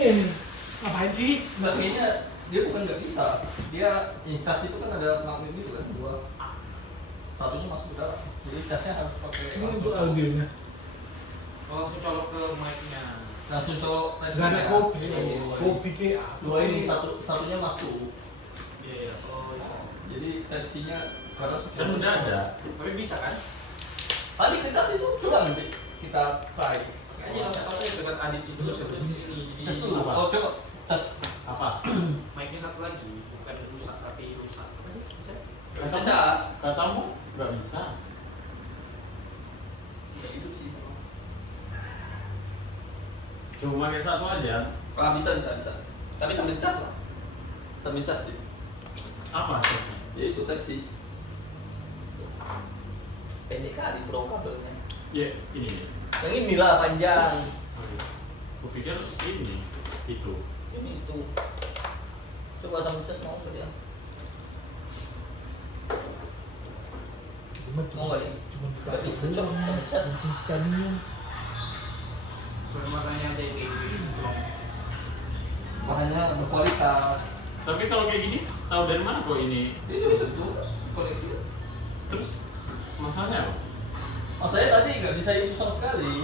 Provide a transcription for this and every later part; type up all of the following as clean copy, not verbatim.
ngomongin. Ngapain sih? Nggak, kayaknya dia bukan nggak bisa. Dia cas itu kan ada magnet gitu kan, dua. Satunya masuk ke dalam. Jadi casnya harus pakai. Ini untuk audionya. Oh, aku colok ke mic-nya. Langsung colok. Gak ada kopi. Kopi ke Dua ini satunya masuk. Iya, iya. Oh, iya. Jadi tensinya sekarang Kan udah ada. Tapi bisa kan? Tadi ke cas itu coba nanti kita try. Kayaknya langsung pakai dekat Adit situ terus di sini. Cas Jadi dulu. Oh coba cas. Apa? mic-nya satu lagi, bukan rusak tapi rusak. Apa sih? Bisa? Bisa cas. Katamu nggak bisa. Nggak hidup sih. Cuma kayak satu aja. Ah bisa. Tapi sambil cas lah. Sambil cas gitu. Apa sih? Ya itu tensi. Pendek kali bro kabelnya. Ya ini. Yang inilah panjang. Kupikir ini itu. Ini itu. Coba sambil cas mau nggak dia? Mau nggak dia? Nggak bisa coba sambil cas. Soalnya makanya ada yang kayak gini. Bahannya berkualitas. Tapi kalau kayak gini, tahu dari mana kok ini? Ini belum tentu koneksi. Terus masalahnya apa? Saya tadi nggak bisa itu sama sekali.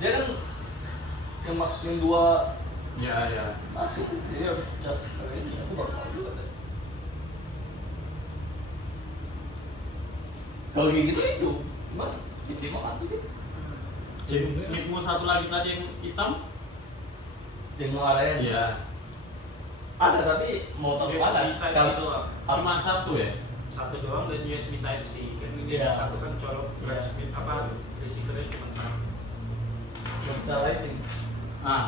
Dia kan yang dua Ya. masuk, jadi harus cas ini. Aku baru tahu juga deh. Kalau kayak gitu itu, gimana? Tiba-tiba mati deh. Jadi mikmu satu lagi tadi yang hitam? Yang mau arahin? Iya. Ada tapi mau tahu mana? USB Type Kalau C doang. Cuma satu ya? Satu doang dan USB Type C. Kan ini Iya. satu kan colok Iya. USB apa receivernya cuma satu. nggak bisa lighting. Ah,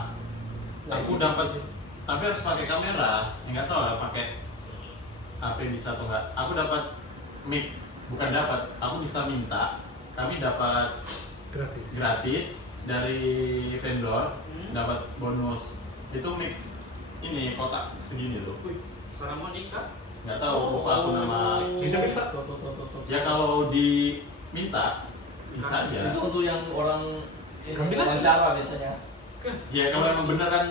aku dapat. Tapi harus pakai kamera. Nggak tahu lah pakai HP bisa atau nggak. Aku dapat mic, bukan dapat. Aku bisa minta. Kami dapat gratis dari vendor, dapat bonus. Itu mic ini kotak segini loh. Wih, salah mau nikah? Nggak tahu lupa aku nama. Bisa minta? Ya kalau diminta bisa aja. Itu untuk yang orang ini Ambil aja. wawancara biasanya. Ya kalau memang beneran.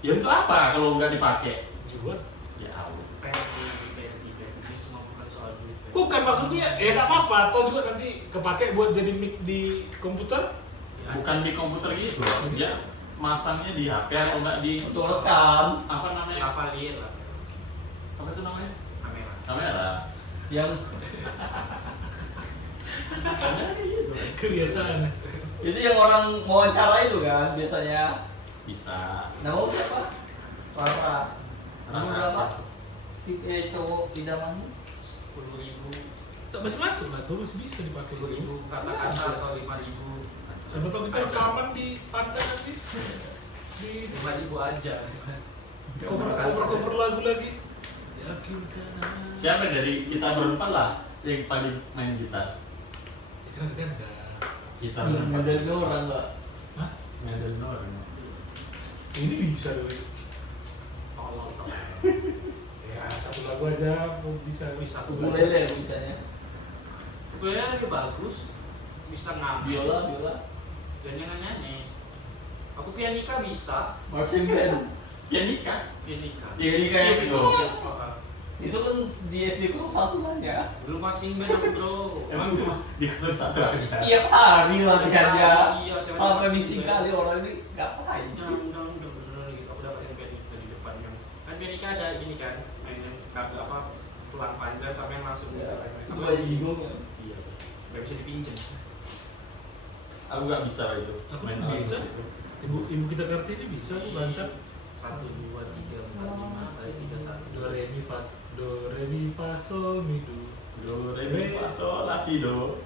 Ya untuk apa kalau nggak dipakai? Jual. Ya Allah. Ini semua bukan soal duit. Bukan maksudnya, ya nggak apa-apa. Atau juga nanti kepake buat jadi mic di komputer. Bukan di komputer gitu loh. Dia masangnya di HP atau enggak di Untuk rekam apa namanya? Lavalier lah, Apa itu namanya? kamera. Kamera. yang Kamera kayak gitu. Kebiasaan. itu yang orang wawancara itu kan biasanya. Bisa. Nama siapa? Rara. Nama Rara berapa? siapa? Cowok idaman. 10.000, Tak masuk lah tuh, masih bisa dipakai. 10.000 kata-kata atau 5.000. Siapa tahu kita rekaman di pantai nanti. Di 5.000 aja. cover lagu lagi. Yakinkan aku. Siapa dari kita berempat lah yang paling main gitar? Kan ada. Kita berempat. Ada orang nggak? Hah? Main dari orang. Ini bisa dulu. Tolong. Ya satu lagu aja mau bisa Bisa. Ukulele misalnya. Ukulele dia bagus, bisa ngambil. Biola. Dan jangan nyanyi. Aku pianika bisa, Marching band. Pianika. pianika. Pianika yang itu. Oh, Itu kan di SD 01 kan ya. belum marching band aku bro. Emang cuma di kosong satu aja. Tiap hari latihannya. Iya, tiap hari Sampai marching bising band. kali orang ini ngapain sih? Udah bener gitu. Aku dapat yang pianika di depan kan pianika ada ini kan, main kartu apa selang panjang sampai yang langsung Ya, gitu. itu banyak bingung ya. Iya, nggak bisa dipinjam. Aku nggak bisa itu. Aku Main kan alat bisa. itu. Ibu kita Kartini bisa aku lancar. 1, 2, 3, 4, 5, kali 3, 1. Do re mi fa sol mi do. Do re mi fa sol la si do.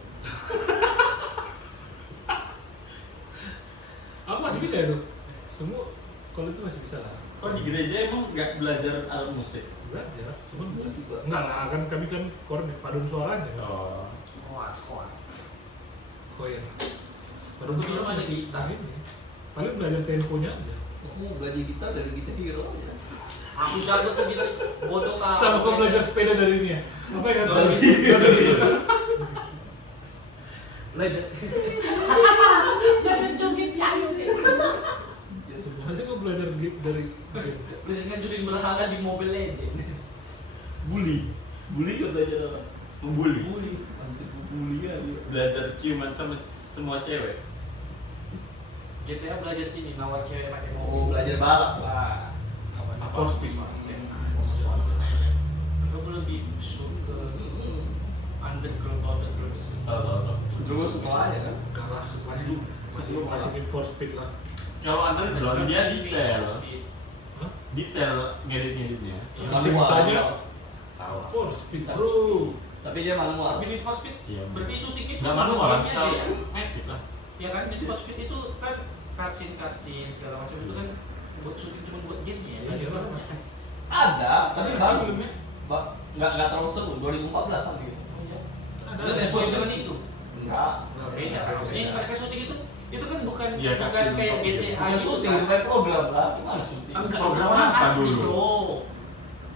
Aku masih bisa itu. Semua kalau itu masih bisa lah. Kok di gereja emang nggak belajar alat musik? Belajar, cuma Musik, Pak. enggak lah kan kami kan kornet paduan suaranya kan. Oh. Koas. Koyen. Baru belum ada masih gitar. ini. Paling belajar temponya aja. Aku belajar gitar dari Gitar Hero aja. Aku jago tuh gitu, bodoh kali. Sama kau belajar sepeda dari ini ya. Apa ya? Dari- Belajar. Belajar joget ya, ayo deh. dari game. Belajar ngancurin berhala di Mobile Legend. Bully kan belajar apa? Membuli. Anjir bully ya dia. Belajar ciuman sama semua cewek. GTA belajar ini nawar cewek pakai Oh, mobil. belajar balap. Wah, For Speed. Aku lebih suka underground sih. Terus setelah aja kan. Kalah masih Need for Speed lah. Kalau underground dia detail. Hah? Detail ngedit-ngeditnya. Iya. Ceritanya Tahu. For Speed For bro. Tapi dia manual. Tapi Need for Speed Iya. berarti syutingnya Enggak manual, gamenya bisa aja ya? edit lah. Ya kan Need for Speed itu kan cutscene segala macam itu kan buat syuting cuma buat game ya. Iya, iya. Ada, tapi Ada baru. filmnya. Nggak terlalu seru. 2014 sampai. Ada Terus sesuai yang dengan itu. Enggak. Beda kan. Ini mereka syuting itu kan bukan Iya, bukan cutscene kayak untuk GTA Bukan gitu syuting, kan. bukan program lah. Gimana syuting? Enggak, Program itu orang apa asli dulu? bro.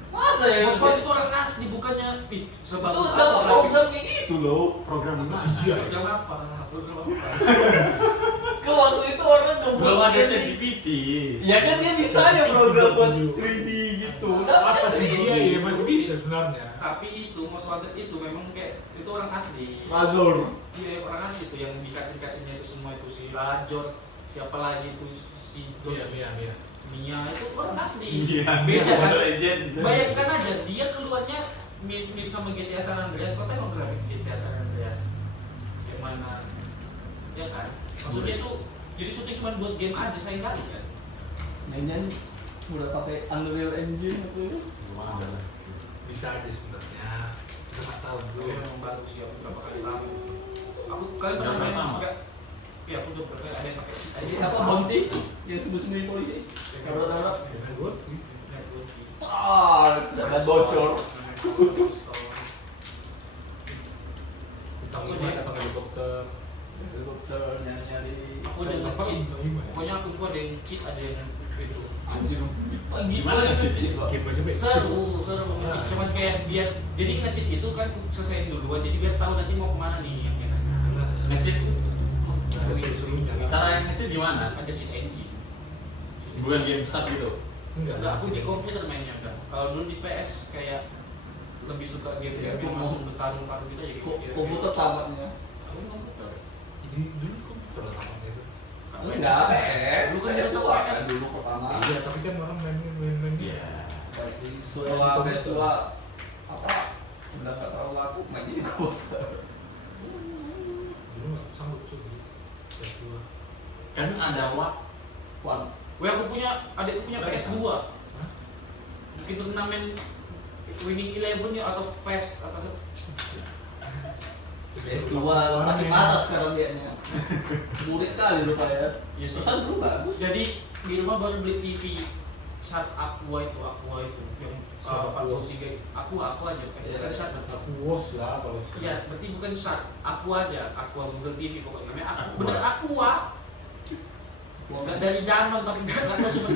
Masa ya? Bos Bos itu orang asli bukannya ih Itu sebagus dapat program kayak gitu loh. Program apa? CGI. Program apa? Program apa? Ke waktu itu orang belum ada jadi- ChatGPT. Ya kan dia bisa aja program buat 3D gitu. Apa sih Dapat dia ya masih bisa sebenarnya. Tapi itu Most Wanted itu memang kayak itu orang asli. Razor. Iya orang asli itu yang dikasih-kasihnya itu semua itu si Rajor, siapa lagi itu si Iya, iya. Mia itu orang asli. Iya. Beda kan? Mobile Legend. Bayangkan aja dia keluarnya mirip sama GTA San Andreas. Kau tengok grafik GTA San Andreas kayak mana? Ya kan? Maksudnya itu jadi syuting cuma buat game aja sayang kali kan? Mainnya udah pakai Unreal Engine atau itu? Belum ada lah. Bisa aja sebenarnya. Kita nggak tahu bro. Gue memang bagus ya beberapa kali tahu. Aku kalian pernah Udah main pertama. enggak? Iya aku udah pernah ada yang pakai cheat Ini aja. apa Bounty yang sembunyi polisi? Tabrak-tabrak. Dengan gue. Jangan bocor. Tentang ini atau helikopter. Helikopter nyari-nyari. Aku udah nge-cheat. Pokoknya aku tuh ada yang cheat, ada yang itu. Anjir. Gimana cheat? Game aja be. Seru nge-cheat. Cuman kayak biar jadi nge-cheat itu kan aku selesaiin duluan. Jadi biar tahu nanti mau kemana nih yang enaknya. Ngecit Ada seru-serunya. cara yang ngecit gimana? Ada cheat engine. Bukan game besar gitu. Enggak, aku di komputer mainnya enggak. Kalau dulu di PS kayak lebih suka game Ya, yang aku langsung bertarung-tarung gitu aja gitu. Komputer tamatnya. Aku komputer. Jadi dulu komputer lah namanya itu. Enggak, PS. Dulu kan PS ada dua PS. kan dulu pertama. Iya, tapi kan orang main Iya. Setelah PS dua apa? Udah nggak terlalu laku main di komputer. dulu nggak sanggup cuy. PS2. Kan ada One. Wah, aku punya, adikku punya Ada PS2. Hah? Mungkin turnamen Winning Eleven ya atau PES atau PS2 sakit mata sekarang dianya. Murid kali lu kayak. ya Susan dulu bagus. Jadi di rumah baru beli TV Sharp Aqua itu yang Sharp 43 Aqua aja kan Iya. bukan Sharp. Aku was lah kalau. Iya, berarti bukan Sharp, Aqua aja, Aqua Google TV pokoknya namanya Aqua. Aqua. Bener Aqua. Nggak dari Danon tapi nggak tahu cuma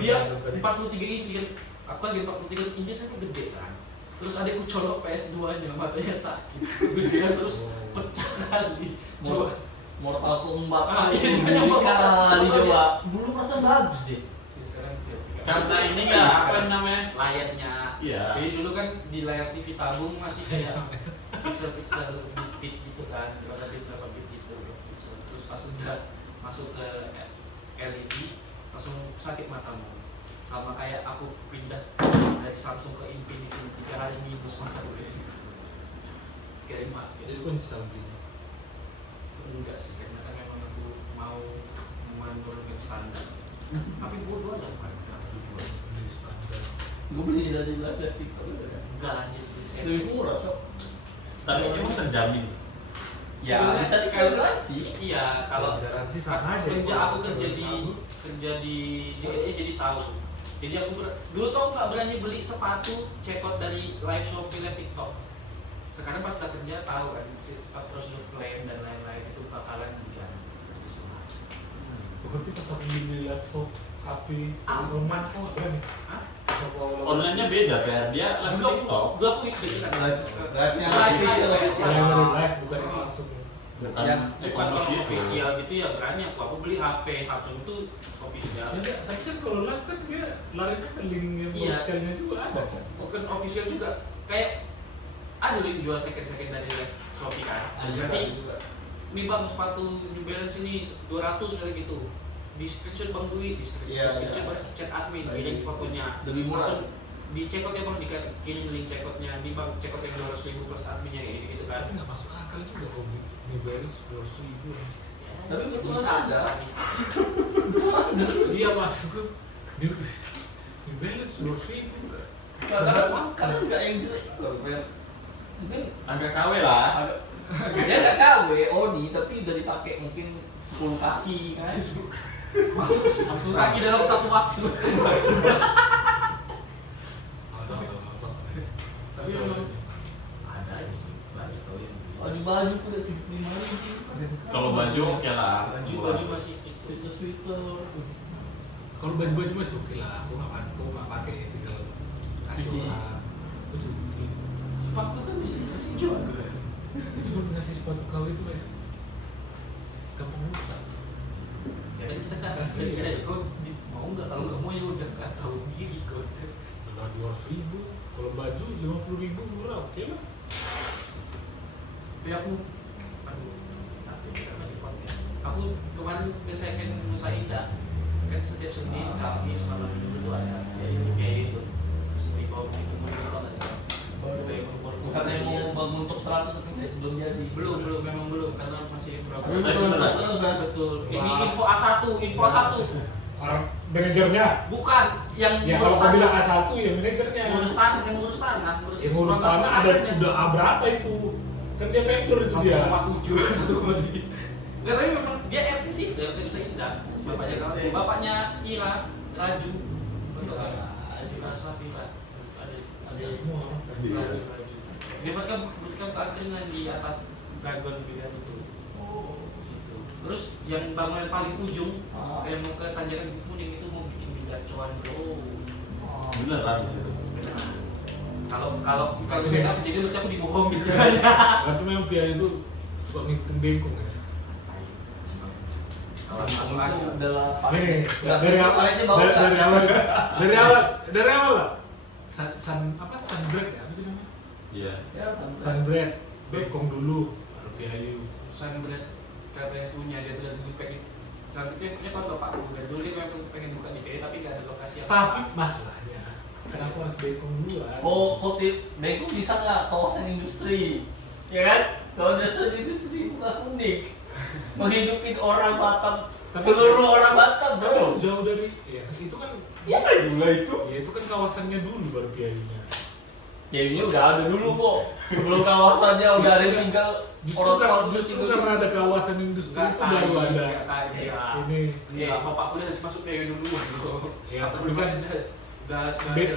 dia 43 inci kan. Aku lagi 43 inci kan gede kan. Terus adekku colok PS2 nya matanya sakit. Gede terus pecah kali. Coba Mortal Kombat. Ah, iya, makanya Ini kali Mortal coba. Dulu perasaan bagus deh. ya, sekarang karena ini nggak apa namanya? layarnya. Iya. Jadi dulu kan di layar TV tabung masih kayak pixel-pixel bit gitu kan, berapa bit gitu. Terus pas udah masuk ke LED langsung sakit matamu. Sama kayak aku pindah dari Samsung ke Infinix 3 hari minus mata gue. Kayak lima. Jadi itu kan samping. Enggak sih, karena kan memang aku mau menurunkan standar. Tapi bodoh aja kan tujuan. Ini standar. Gue beli dari Lazada TikTok itu kan. Enggak lanjut di set. Lebih murah, Cok. Tapi emang terjamin. Ya, Sebenarnya bisa dikalkulasi. Iya, kalau garansi sama aja. sejak aku kerja di JLE jadi tahu. Jadi aku dulu tuh aku nggak berani beli sepatu cekot dari live Shopee, live TikTok. Sekarang pas kita kerja tahu kan prosedur klaim dan lain-lain itu bakalan dia semua. Berarti pas aku beli laptop, HP, Ah. rumah kok berani. Hah? Online-nya beda kan? Dia live Dulu TikTok. aku ikut kan. Live-nya Live, official, live, official. Saya yang live bukan yang langsung. bukan Yang- bukan e-commerce orang gitu. official gitu ya berani aku beli HP Samsung itu official. Ya, enggak, tapi kan kalau live kan dia larinya ke link yang Iya. officialnya juga ada kan. Bukan official juga, kayak ada link jual second dari Shopee kan. Berarti ini bang sepatu New Balance ini 200 kayak gitu. Di screenshot Bang Dwi, di Iya, screenshot iya. chat admin, Lebih- kirim fotonya. lebih murah. Langsung di checkout ya bang, kirim link checkotnya. Ini bang checkout yang 200.000 plus adminnya kayak gitu kan. Tapi nggak masuk akal juga kalau New Balance 200.000 aja. Tapi betul bisa ada. bisa. Iya maksudku New Balance 200.000. Kadang nggak yang jelek juga, mungkin Agak KW lah. agak dia nggak KW Oni tapi udah dipakai mungkin 10 kaki kan. Masuk kaki dalam satu waktu. Tapi memang Ada aja sih, banyak tau yang Oh, di baju udah 75.000. Kalau baju oke lah. baju masih itu. Sweater. kalau baju-baju masih oke lah. Aku nggak pakai ya, tinggal kasih Cuci. orang. Aku cuci. Sepatu kan bisa dikasih juga. Dia cuma ngasih sepatu kau itu ya. Gampang rusak. Ya kan kita kasih tadi kan ada, kau mau nggak, kalau nggak mau ya udah nggak tahu diri kau. Udah 200.000. Kalau baju 50.000 murah, oke lah. Tapi aku, aduh, tapi karena di podcast. Aku kemarin ke second Nusa Indah, kan setiap Senin, Kamis, malam Minggu itu ada kayak gitu. Terus mau bawa itu mau nggak sih? Katanya mau bangun top 100 tapi belum jadi. Belum, memang belum karena masih berapa. Tapi Tapi betul beneran. Betul. Ini Wah. info A1. Orang manajernya. Bukan yang Ya kalau kau bilang A1 ya manajernya. ngurus tanah, yang ngurus tanah, Yang ngurus tanah ada udah A berapa itu? Kan dia vendor itu dia. 1,7. Enggak, tapi memang dia RT sih, RT Nusa Indah. Bapaknya kawan, bapaknya Ira, Raju. Betul kan? Ira Safira. Ada Semua. Raju. Dia mereka keangkringan di atas dragon pilihan itu. Gitu. Terus yang bangunan paling ujung, yang mau ke Tanjakan Kuning itu mau bikin bidang cuan bro. Beneran di situ. Kalau saya nggak jadi aku dibohongin saya. Berarti memang Pia itu suka ngikutin bengkong ya. Itu udah Nih, Nggak, dari awal, palanya bau dari nggak? dari awal lah. Sunbread ya, apa sih namanya? Iya. Ya, sampai. Sunbread, bengkong dulu, baru Piayu. Sunbread kata yang punya dia tuh pengen sampai dia punya kalau bapakku dan dulu dia memang pengen buka di PE tapi nggak ada lokasi apa. Tapi masalahnya, kenapa harus bengkong duluan? Kok Bengkok bisa nggak kawasan industri, ya kan? Kawasan industri bukan unik, menghidupin orang Batam, seluruh orang Batam Tapi bro. jauh dari, ya itu kan, Ya juga itu. ya itu kan kawasannya dulu baru Piayunya. Ya ini udah ada dulu kok. Sebelum kawasannya udah ada yang tinggal Justru karena ada kawasan industri itu baru ada ini. Iya, bapakku udah masuk PE duluan loh. Ya, Atau tapi kan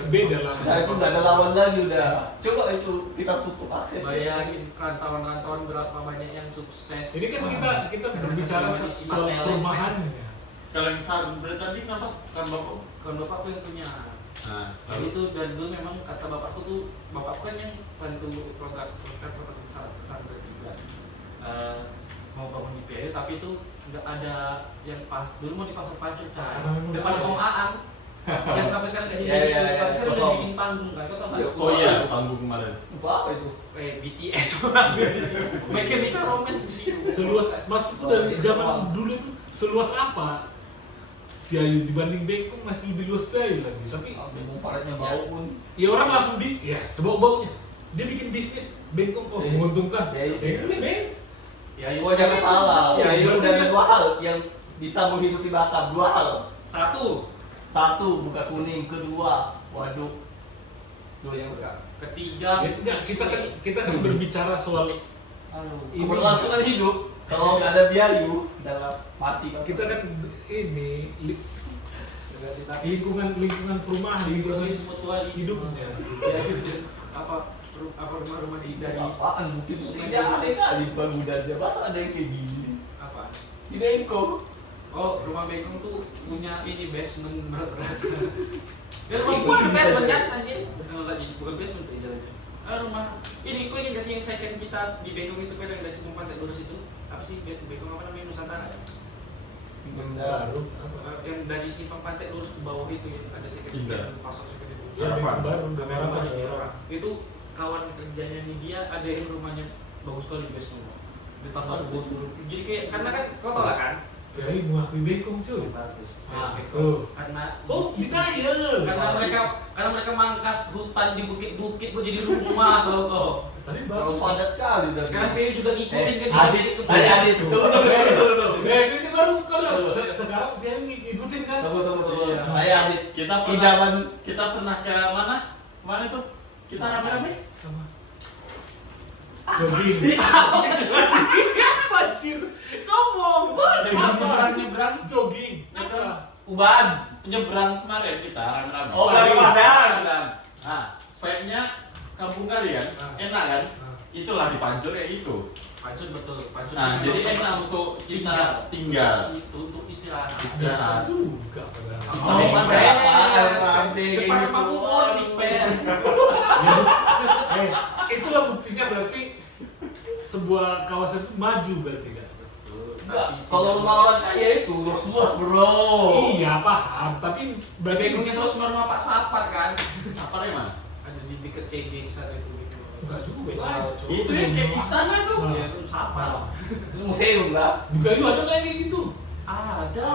beda lah. Nah itu nggak ada lawan lagi udah. Coba itu kita tutup akses. Bayangin rantauan-rantauan berapa banyak yang sukses. Ini kan kita berbicara soal perumahannya. Kalau yang Sunbread tadi kenapa? Kan bapak. Kan bapakku yang punya. Nah, Jadi itu dan dulu memang kata bapakku tuh, bapakku kan yang bantu program pesantren juga. Mau bangun di PE tapi itu nggak ada yang pas. Dulu mau di pasar Pancur kan, depan Om Aan. Yang sampai sekarang kasih jadi, tapi sekarang udah bikin panggung kan, kau tahu nggak? oh iya, panggung kemarin. Apa itu? BTS orang di situ. Mechanical Romance di situ. Seluas maksudku dari zaman dulu tuh seluas apa? Piayu dibanding Bengkong masih lebih luas Piayu lagi. Tapi Bengkong paretnya bau pun. ya orang langsung ya sebau-baunya. Dia bikin bisnis Bengkong kok menguntungkan. Piayu. Bengkong. Ya, Oh jangan salah. Ya, Ya, betul. udah ada dua hal yang bisa menghidupi Batam. Dua hal. Satu buka kuning, kedua waduk. Dua yang berkah. Ketiga, Ya, enggak, kita kan berbicara soal ini. Keberlangsungan hidup. Kalau nggak ada biayu, dalam mati. Kita kan ini lingkungan perumahan, lingkungan hidrosis mutualisme. hidupnya. Ya, apa rumah-rumah dari Apaan mungkin sebenarnya ada kali bangunannya. Masa ada yang kayak gini? apa? Di Bengkok. Oh, rumah Bengkong tuh punya ini basement berat-berat. Ya rumah gua ada basement kan anjir. Bukan basement tuh jalannya. Rumah ini kau ingat gak sih yang second kita di Bengkong itu kan yang dari Simpang Pantai Lurus itu? apa sih Bekong apa namanya Nusantara ya? Baru. Yang dari simpang pantai lurus ke bawah itu ya ada second Indah. spill pasar second itu. Ya, Harapan. baru. Udah Kamera merah apa kan. ya? Itu kawan kerjanya nih dia ada yang rumahnya bagus sekali best semua. Ditambah bagus dulu. Jadi kayak karena kan kau tau lah kan? Ya ini mengakui Bekong cuy. Bagus. Ah, tuh. Karena Oh, denial. karena mereka mangkas hutan di bukit-bukit buat jadi rumah tau kau. Tadi Terlalu baru. padat kali tadi. Sekarang PU juga ngikutin kan Adit, Adit, tunggu. Ini baru kalau sekarang dia ngikutin kan. Tunggu. Iya. Ayo Adit, Kita pernah ke mana? Mana itu? Kita rame-rame? Sama. Jogging. Apa cir? Ngomong. Nyebrang. Jogging. Apa? Uban. Nyebrang kemarin kita rame-rame. Oh, dari Padang. Nah, vibe-nya kampung kalian, enak kan? Itulah di Pancur ya itu. Pancur betul, Pancur. Nah, jadi enak untuk kita tinggal. Itu untuk istirahat. Istirahat. Juga padahal. Depan rumah umum di pen. Itulah buktinya berarti sebuah kawasan itu maju berarti kan. Enggak, kalau rumah orang kaya itu luas-luas bro. Iya paham, tapi Bekong bagi itu rumah Pak Sapar kan. Apa mana? Ada di dekat CG sana itu gitu. enggak juga Ah, lah. Itu yang kayak istana tuh. Nah. Ya itu Sapar. Itu museum lah. Di Gayo ada nggak kayak gitu? Ada.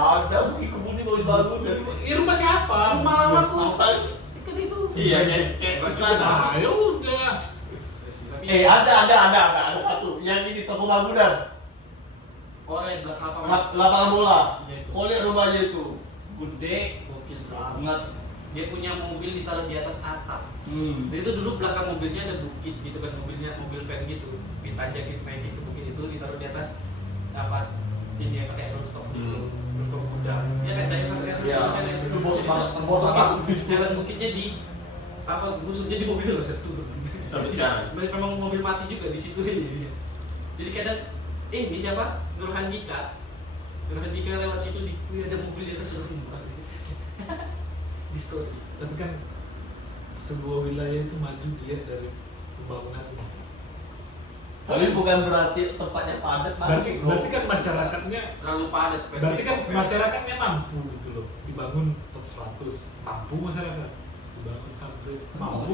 Bukit kebunnya baru dibangun dari. Ya rumah siapa? Rumah lamaku. Masa? Dekat itu. Iya, kayak istana. Nah, ya udah. Tapi Ada satu yang ini toko bangunan, orang yang belakang lapangan bola. Iya, itu. Kau lihat rumahnya itu, gede Gokil banget. Dia punya mobil ditaruh di atas atap. Hmm. Dia itu dulu belakang mobilnya ada bukit gitu kan, mobil van gitu. Ditanjakin naikin ke bukit itu ditaruh di atas apa ini ya pakai rooftop gitu. Rooftop gudang. Ya kan jadi sampai Iya. itu Bos apa? jalan bukitnya di apa busuknya di mobil loh satu. Sampai sekarang. Memang mobil mati juga di situ ini. Jadi kadang ini siapa? Nur Handika lewat situ di ada mobil di atas rumah. Di story. Tapi kan sebuah wilayah itu maju dilihat dari pembangunan. Tapi bukan berarti tempatnya padat. Berarti kan masyarakatnya Terlalu padat. berarti kan masyarakatnya mampu gitu loh dibangun top 100 mampu masyarakat dibangun sampai mampu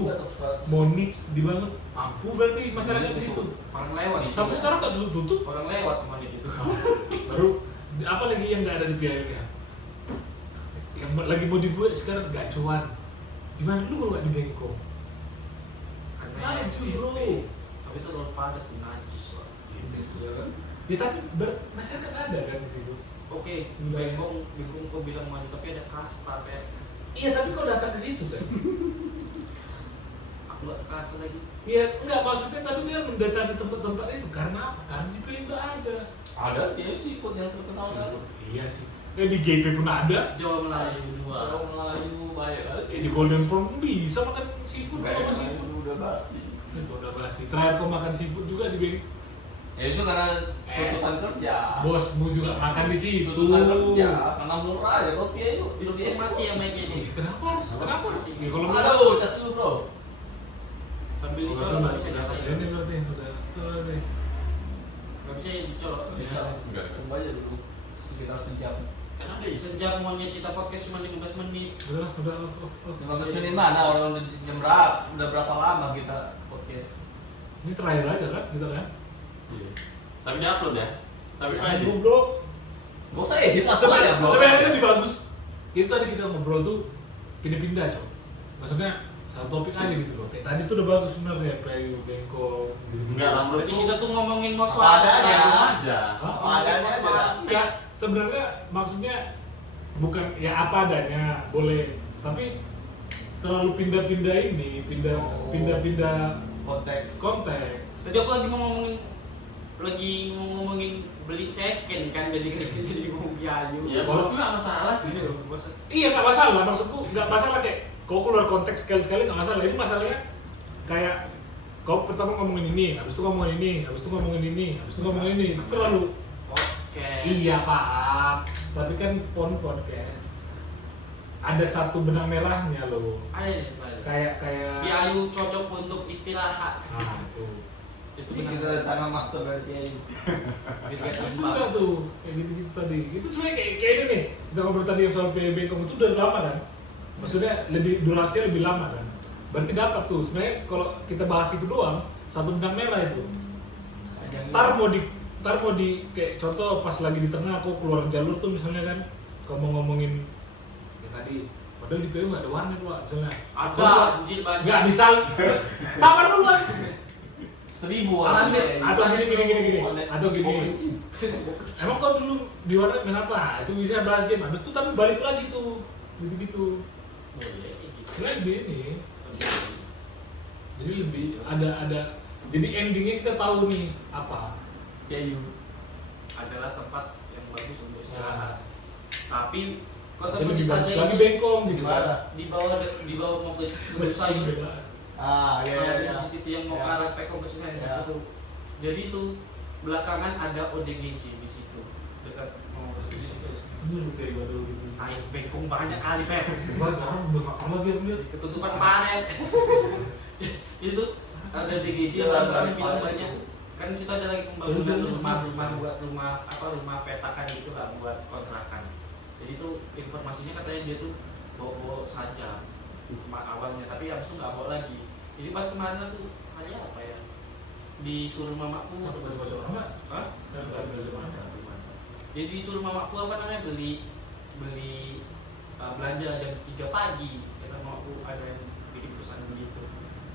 Monik dibangun mampu berarti masyarakat di situ Orang lewat. sampai sekarang tak tutup Orang lewat kemana gitu. baru apa lagi yang nggak ada di PIA yang lagi mau dibuat sekarang nggak cuan gimana lu kalau nggak di Bengkong Karena Maju, bro. Tapi itu terlalu padat, najis Pak. ya tapi masyarakat ada kan di situ Oke, Bengkong kau bilang maju tapi ada kasta kayak iya tapi kau datang ke situ kan aku nggak kasta lagi. ya enggak maksudnya tapi dia mendatangi tempat-tempat itu karena apa kan di PIA nggak ada Ada dia seafood yang terkenal kan. iya sih di GP pun ada Jawa Melayu dua. Orang Melayu banyak kali. di Golden Pond bisa makan seafood Enggak apa ya, seafood udah basi. udah basi terakhir kau makan seafood juga di Bengkong Ya itu karena tuntutan kerja. bosmu juga makan di situ Tuntutan kerja karena murah ya kopi itu Itu mati yang main ini. kenapa harus ya kalau mau Aduh, cas dulu bro. Sambil Oh, dicolok nggak bisa udah nyala ya. ini berarti udah setelah deh Nggak bisa dicolok. Nggak bisa. Enggak. Tunggu aja dulu. Sekitar sejam. Kenapa ya? Sejam monyet kita podcast cuma 15 menit. udah off. 15 menit mana orang udah jam berapa? Udah berapa lama kita podcast? Ini terakhir aja kan kita kan Iya. Tapi di-upload ya. Tapi Ya, kok edit? ngobrol Gak usah edit langsung aja bro. sebenarnya lebih bagus itu tadi kita ngobrol tuh pindah-pindah cok maksudnya satu topik aja gitu loh kayak tadi tuh udah bagus sebenarnya PIU Bengkong Enggak lah, Berarti kita tuh ngomongin mau Apa adanya. Sama aja. Hah? Apa adanya aja dah. Ya, sebenarnya maksudnya bukan ya apa adanya boleh, tapi terlalu pindah-pindah ini, pindah-pindah Konteks. konteks. Tadi aku lagi mau ngomongin beli second kan jadi ngomong biayu. Ya, menurutku nggak masalah sih. Iya nggak masalah, maksudku nggak masalah kayak kau keluar konteks sekali-sekali nggak masalah. Ini masalahnya kayak kau pertama ngomongin ini, habis itu ngomongin ini, habis itu ngomongin ini, habis itu ngomongin ini, itu terlalu. Oke. Iya paham, tapi kan podcast ada satu benang merahnya loh. Ada nih, Pak. Kayak Biayu cocok untuk istirahat. nah itu Itu Ini benar. kita ada tanah master berarti ya. Biar kayak Itu tempat. juga tuh kayak gitu-gitu tadi. Itu sebenarnya kayak ini nih. Kita ngobrol tadi yang soal Bengkong itu udah lama kan. Maksudnya lebih durasinya lebih lama kan. Berarti dapat tuh. Sebenarnya kalau kita bahas itu doang, satu benang merah itu. Ntar mau di kayak contoh pas lagi di tengah aku keluar jalur tuh misalnya kan, kamu ngomongin ya tadi. Padahal di PU nggak ada warnet Pak, misalnya. Ada, anjir banyak. Nggak misal. Sabar dulu kan. 1000 Santai. Atau gini. Atau gini. Emang kau dulu di warnet main apa? Itu bisa bahas game. Habis itu tapi balik lagi tuh. Gitu-gitu. Boleh kayak gitu. Lebih ini. Jadi lebih ada. Jadi endingnya kita tahu nih apa. Ya yuk. Adalah tempat yang bagus untuk istirahat. Tapi kota Jadi lebih Persita bagus Jaya lagi ini Bengkong gitu kan. di bawah mau ke Meski Besar itu. beda. Ah, ya. Masjid itu yang mau ke Ya. arah Pekong ke sana Ya. itu. Jadi itu belakangan ada ODGJ di situ dekat mau ke situ. Itu dulu kayak waduh gitu. Saya Bengkong banyak kali Pep. Gua jarang udah nggak pernah lihat. Ketutupan panen. Itu ada DGJ Jalan yang balik bilang panen. banyak. Kan di situ ada lagi pembangunan rumah buat rumah petakan gitu lah buat kontrakan. Jadi itu informasinya katanya dia tuh bawa saja awalnya, tapi habis itu nggak bawa lagi. Jadi pas kemarin tuh hari apa ya? Disuruh mamaku. Sampai baca orang nggak? Hah? Sampai baca orang. Jadi disuruh mamaku apa namanya beli belanja jam 3 pagi. Kata mamaku ada yang bikin perusahaan gitu.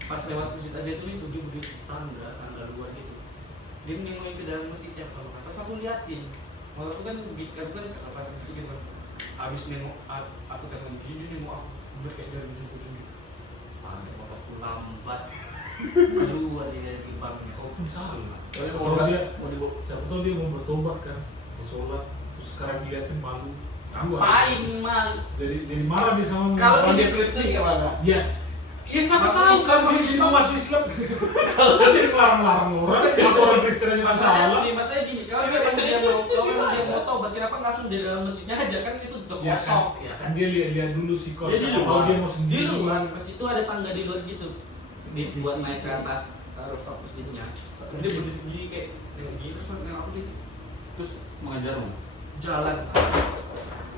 Pas lewat masjid Azzaitun itu dia beli tangga luar gitu. Dia nengok ke dalam masjidnya kalau kata terus aku liatin. Waktu itu kan aku kan apa gitu kan. Habis nengok aku telepon dia nengok aku udah kayak dari ujung-ujung gitu. Pakai motorku lambat keluar dari gerbangnya. Kau pun salah. Mau dibawa. Siapa tahu dia mau bertobat kan, mau sholat, terus sekarang diliatin malu. Ngapain mal? Jadi marah dia sama Kalau Kalau dia dia Kristen gimana? ya, ya sama Masuk tahu Islam, kan masuk masuk Islam. Islam masuk Islam. Kalau dia ngelarang-larang orang, kalau orang Kristen aja nggak salah. Masalahnya gini, kalau memang dia mau tobat, kenapa nggak langsung di dalam masjidnya aja kan itu udah Ya kosong. kan, ya kan dia lihat dulu sih kalau Dia di siapa tahu luar. dia mau Di sendiri. luar, pas itu ada tangga di luar gitu, buat naik ke atas rooftop masjidnya. Dia berdiri kayak gini, terus pas nengok aku dia Terus mengajarmu. jalan,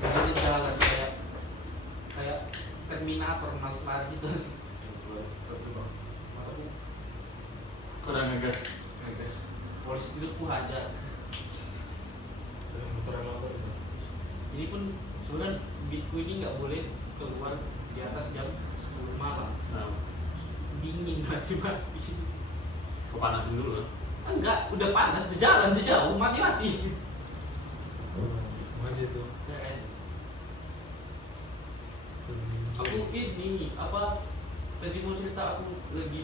jadi jalan kayak Terminator mas lari gitu. Mataku Kau udah ngegas. guys, polisi itu ku hajar. Motor yang lapor itu. Ini pun sebenarnya beatku ini nggak boleh keluar di atas jam 10 malam. Nah, Dingin mati-mati. kepanasin dulu kan. Enggak, udah panas, udah jalan, udah jauh, mati-mati. Aja itu. Aku ini apa tadi mau cerita aku lagi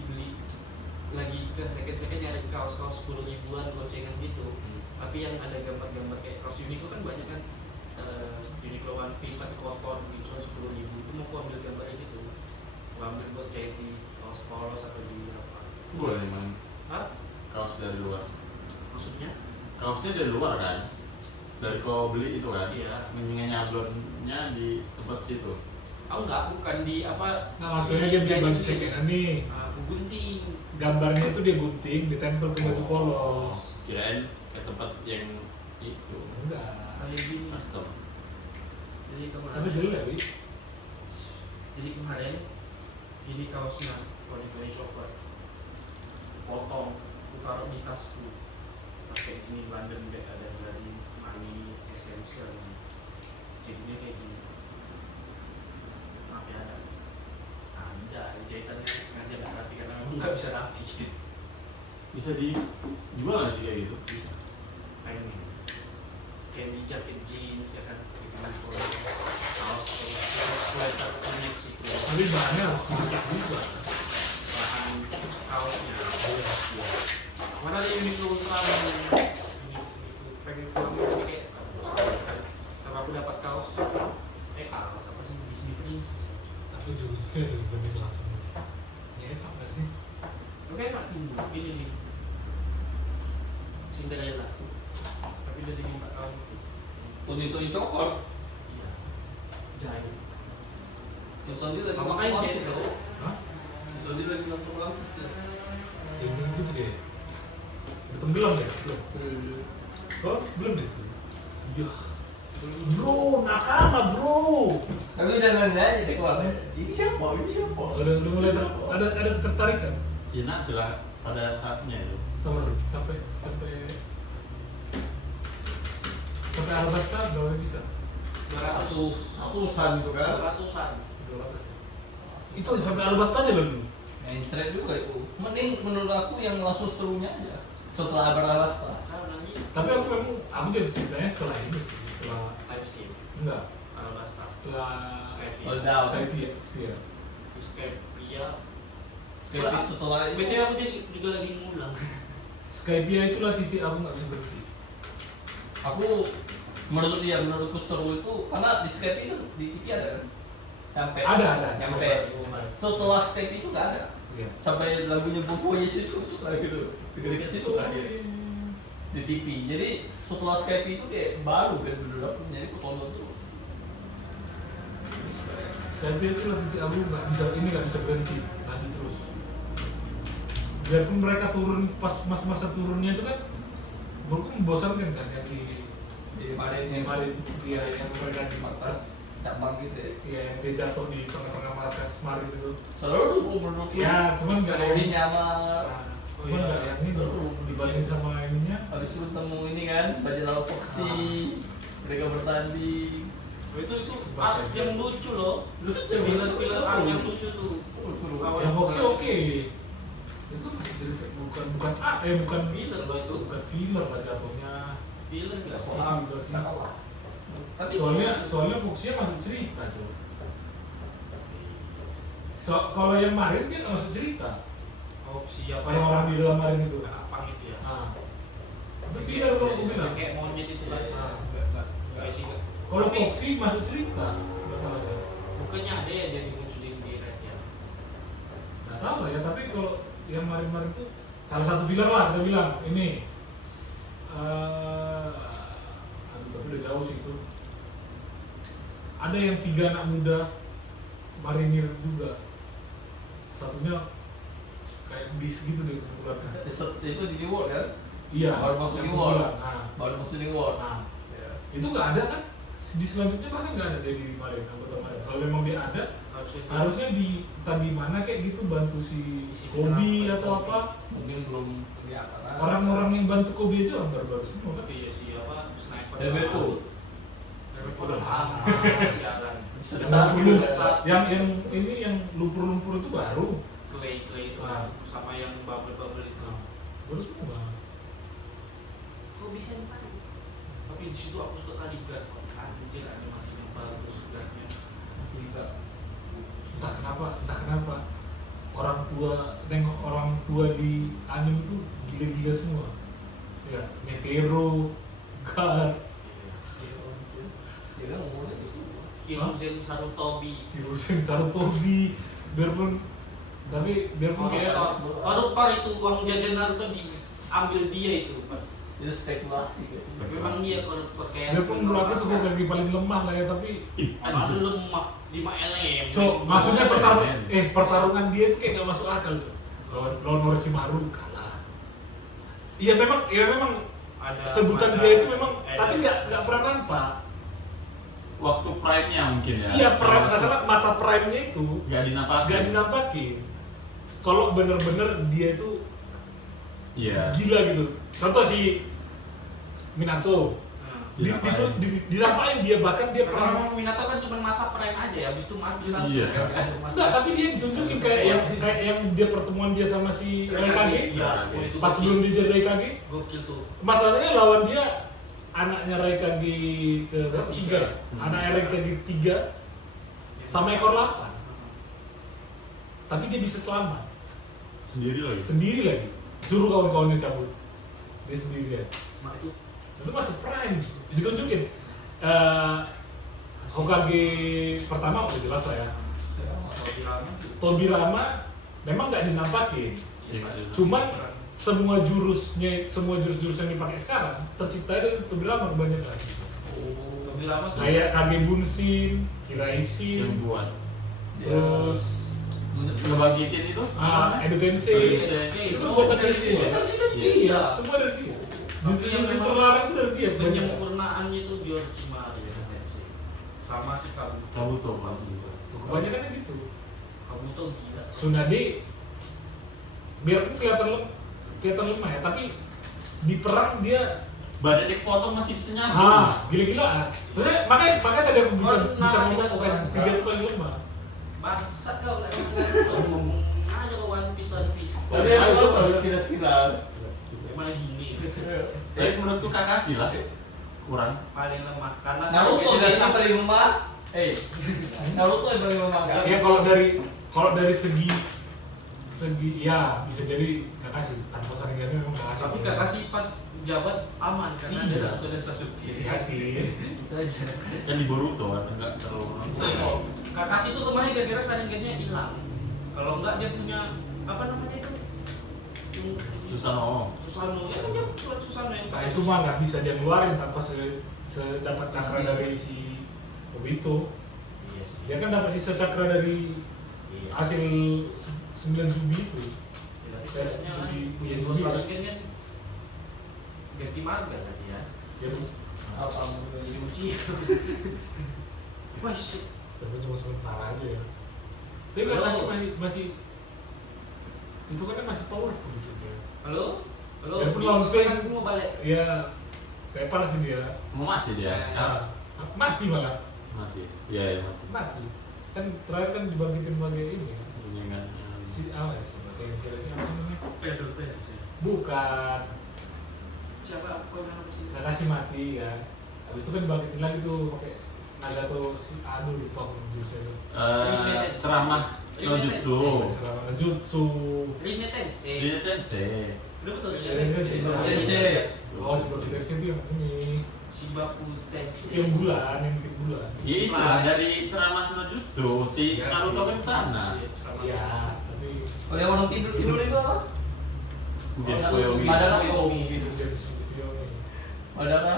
ke second nyari kaos-kaos 10 ribuan gocengan gitu. Tapi yang ada gambar-gambar kayak kaos Uniqlo kan banyak kan, Uniqlo One Piece pakai kotor gitu 10 ribu itu mau aku ambil gambarnya gitu. Gua ambil buat jahit di kaos polos atau di apa? Boleh main Hah? kaos dari luar. Maksudnya? Kaosnya dari luar kan? Dari kau beli itu kan? Iya. Nyablonnya di tempat situ. Aku bukan di apa? Nah maksudnya dia beli baju second hand nih. Aku gunting. Gambarnya itu dia gunting, ditempel ke baju polos. Kirain ke tempat yang itu. Enggak. Kali gini. Custom. Jadi kemarin. Tapi jelek wi. Jadi kemarin ini kaosnya Tony coklat. Potong, aku taruh di tasku. Pakai ini London bag ada dari Money Essential. Jadinya kayak gini. Maaf ya ada. Anjay, jahitannya sengaja nggak rapi karena memang nggak bisa rapi. Bisa dijual nggak sih kayak gitu? Bisa. Kayak ini. Kayak di jaket jeans ya kan. Kaos sweater kulit sih. Tapi bahannya harus dibuka juga. Bahan kaosnya. Mana ada Uniqlo Ultra yang pengen pulang ini kayak sama aku dapat kaos kaos apa sih Disney Princess. Tapi juga harus bener langsung. Nyetak nggak sih? Oke enak ini nih Cinderella tapi udah di 5 tahun. Tony coklat. Iya jahit Sony lagi mama kan jahit loh. Hah? Sony lagi nonton lampus tuh. Yang gitu dia. Tenggelam ya? Belum. Oh, belum deh. Ya. Bro, nakama bro. Tapi udah nanya aja deh keluar. Ini siapa? Ini siapa? Udah mulai ada ketertarikan Ya nanti lah pada saatnya itu. sampai Alabasta berapa bisa? 200 Ratusan gitu kan? 200-an. 200 ya. Itu sampai Alabasta aja loh dulu. Main trade juga itu. Mending menurut aku yang langsung serunya aja. Setelah Alabasta. Tapi aku jadi ceritanya setelah ini sih, setelah Time skip. enggak, Alabasta. setelah Hold Skype. down. Skype ya. Skype. Tapi setelah itu BTW aku juga lagi ngulang. Skype itulah titik aku nggak bisa berhenti. menurutku seru itu karena di Skype itu di TV ada kan? Sampai Ada. sampai setelah Skype itu nggak ada. Iya. Sampai lagunya Boboies itu terakhir dulu. Dekat situ terakhir di TV. Jadi setelah Skype itu kayak baru kan dulu aku jadi aku tonton terus. Skype itulah titik aku nggak bisa berhenti, lanjut terus. Biarpun mereka turun pas masa turunnya itu kan, menurutku membosankan kan yang di kemarin dia yang mereka di markas, cabang gitu ya. ya yang dia jatuh di tengah-tengah markas kemarin itu. Seru menurutku. Ya, cuman nggak Seru yang nyamar. cuman nggak yang ini dibanding sama ininya. Habis itu ketemu ini kan, Bajaj Laut Foxy, mereka bertanding. Itu Pas art kayak yang gitu. lucu loh. Lucu, Filler art yang lucu tuh. Seru. Awal- Yang Foxy oke. Itu masih cerita bukan bukan Filler loh itu. bukan filler lah jatuhnya. Filler nggak sih? Filler sih. Tapi Soalnya Foxy masuk cerita tuh. Kalau yang Marin kan nggak masuk cerita. Oh siapa? Orang-orang di dalam Marin itu. Apa gitu ya? Nah, itu filler kalau aku bilang. Kayak monyet itu kan. Nah, Kayak sih. kalau Tapi Foxy masuk cerita masalahnya. bukannya ada ya jadi muslim di Red ya? Nggak tahu lah ya, tapi kalau yang Marin itu salah satu filler lah kita bilang ini. Aduh, tapi udah jauh sih itu. Ada yang 3 anak muda marinir juga. Satunya kayak bis gitu deh kumpulannya. itu di New World kan? Iya, Baru masuk yang New World. kumpulan. Nah, Baru masuk New World. nah, Ya. itu nggak ada kan? Di selanjutnya bahkan nggak ada dia di Marin, anggota Marin. Kalau memang dia ada, harusnya di tadi mana kayak gitu bantu si Kobi atau apa. Mungkin belum kelihatan. Orang-orang yang bantu Kobi aja orang baru-baru semua kan. Iya siapa? Sniper. Helmetku. Helmetku udah lama. Sialan. Bisa Yang besar belum, juga. yang ini yang lumpur-lumpur itu baru. Clay itu Nah. sama yang bubble itu. Baru semua. Kok bisa nih Pak? Tapi di situ aku suka kali guard. Anjir animasinya bagus guardnya. Juga. Entah kenapa orang tua di anime itu gila-gila semua. Ya, Netero, Guard, Ya kan umurnya gitu. Hiruzen Sarutobi. Hirosen Sarutobi, biarpun kayak Koruptor itu uang jajan Naruto diambil dia itu pas. Itu spekulasi guys. Memang dia koruptor kayak. biarpun menurut aku itu Hokage paling lemah lah ya, tapi Masuk lemah 5 LM. maksudnya pertarungan dia itu kayak gak masuk akal tuh. Lawan Orochimaru kalah. Iya memang Ada sebutan dia itu memang, tapi nggak pernah nampak. Waktu prime-nya mungkin ya. Iya, masalah masa prime-nya itu Gak dinampakin. gak dinampakin. Kalau bener-bener dia itu Iya. gila gitu. Contoh si Minato, dinampakin dia, bahkan dia Karena pernah. Minato kan cuma masa prime aja ya, habis itu maju langsung. Iya. Enggak, tapi dia ditunjukin kayak yang dia pertemuan dia sama si Raikage. Iya, itu Pas gokil. sebelum dia jadi Raikage, Gokil tuh. masalahnya lawan dia anaknya Raikage ke berapa? 3 ya? Anaknya Raikage 3 sama ekor 8. Tapi dia bisa selamat Sendiri lagi. sendiri lagi. Suruh kawan-kawannya cabut. Dia sendirian. Mak itu Itu masih prime. Ditunjukin. Hokage pertama udah jelas lah ya. atau bilangnya Tobirama memang nggak dinampakin. Iya, iya. Cuman semua jurus yang dipakai sekarang tercipta dari Tobirama kebanyakan. lebih lama tuh. Kayak Kage Bunshin, Hiraishi, Yang buat. terus ngebangkitin itu Edu Tensei. Tensei. Itu bukan dari dia. Iya, Iya. semua dari dia. Tapi Justru yang yang memang terlarang itu dari dia. Banyak. penyempurnaannya itu Orochimaru ya Tensei. Sama si Kabuto. Kabuto langsung. Kebanyakan yang gitu. Kabuto gila. Tsunade biarpun kelihatan lemah ya, tapi di perang dia Badannya kepotong masih bisa nyambung. gila-gilaan. Makanya tadi aku bisa Nah, ngomong tidak kan bukan. 3 itu paling lemah. Bangsat kau lah ngomong aja ke One Piece. Tapi Ayo, aku coba. tahu sekilas. Emang gini. Tapi menurutku Kakashi lah kurang. Paling lemah karena Naruto sampai tidak dia sih paling lemah. Naruto yang paling lemah kan? Ya kalau dari segi ya bisa jadi Kakashi tanpa saringannya memang Kakashi. tapi Kakashi pas jabat aman karena Iya. ada Naruto dan Sasuke. Kakashi. Itu aja. Kan di Boruto kan enggak terlalu. Kakashi itu lemahnya gara-gara saringannya hilang. Kalau enggak dia punya apa namanya itu? Susano. Susanoo. Ya kan dia buat Susanoo yang Nah itu mah nggak bisa dia ngeluarin tanpa sedapat cakra dari si Obito. Iya sih. Dia kan dapat sisa cakra dari Iya. hasil 9 Zubi itu. Ya, tapi Saya kayaknya jadi punya dua Zubi. saringan kan ganti maga tadi ya. Ya, Jadi uji. Wah shit. tapi cuma sementara aja ya. Tapi Halo. Kakashi masih itu kan masih powerful juga. Halo? Halo? Dan pun lawan Pain. Kan aku mau balik. Ya kayak panas sih dia. Mau mati dia sekarang. Mati malah. Mati. Iya, mati. Mati. Kan terakhir kan dibangkitin sebagai ini kan. Dengan Si apa sih? Kayak si apa namanya? Pedro sih. Bukan. Siapa kau yang harus ini? Kakashi mati ya. Habis itu kan dibangkitin lagi tuh pakai Nagato si aduh lupa aku jurusnya itu. ceramah no jutsu. Selama Jutsu. Rinne Tensei. Rinne Tensei. Udah betul Iya, ya. Tensei. Oh, coba kita itu yang ini. Shibaku Itu Tensei. yang bulan, yang bikin bulan. Ya itu lah dari ceramah no jutsu si Ya, Naruto sih. kan sana. Iya, tapi Oh yang orang tidur itu apa? Mungkin Oh, Tsukuyomi. Madara oh itu gitu. dari Tsukuyomi. Madara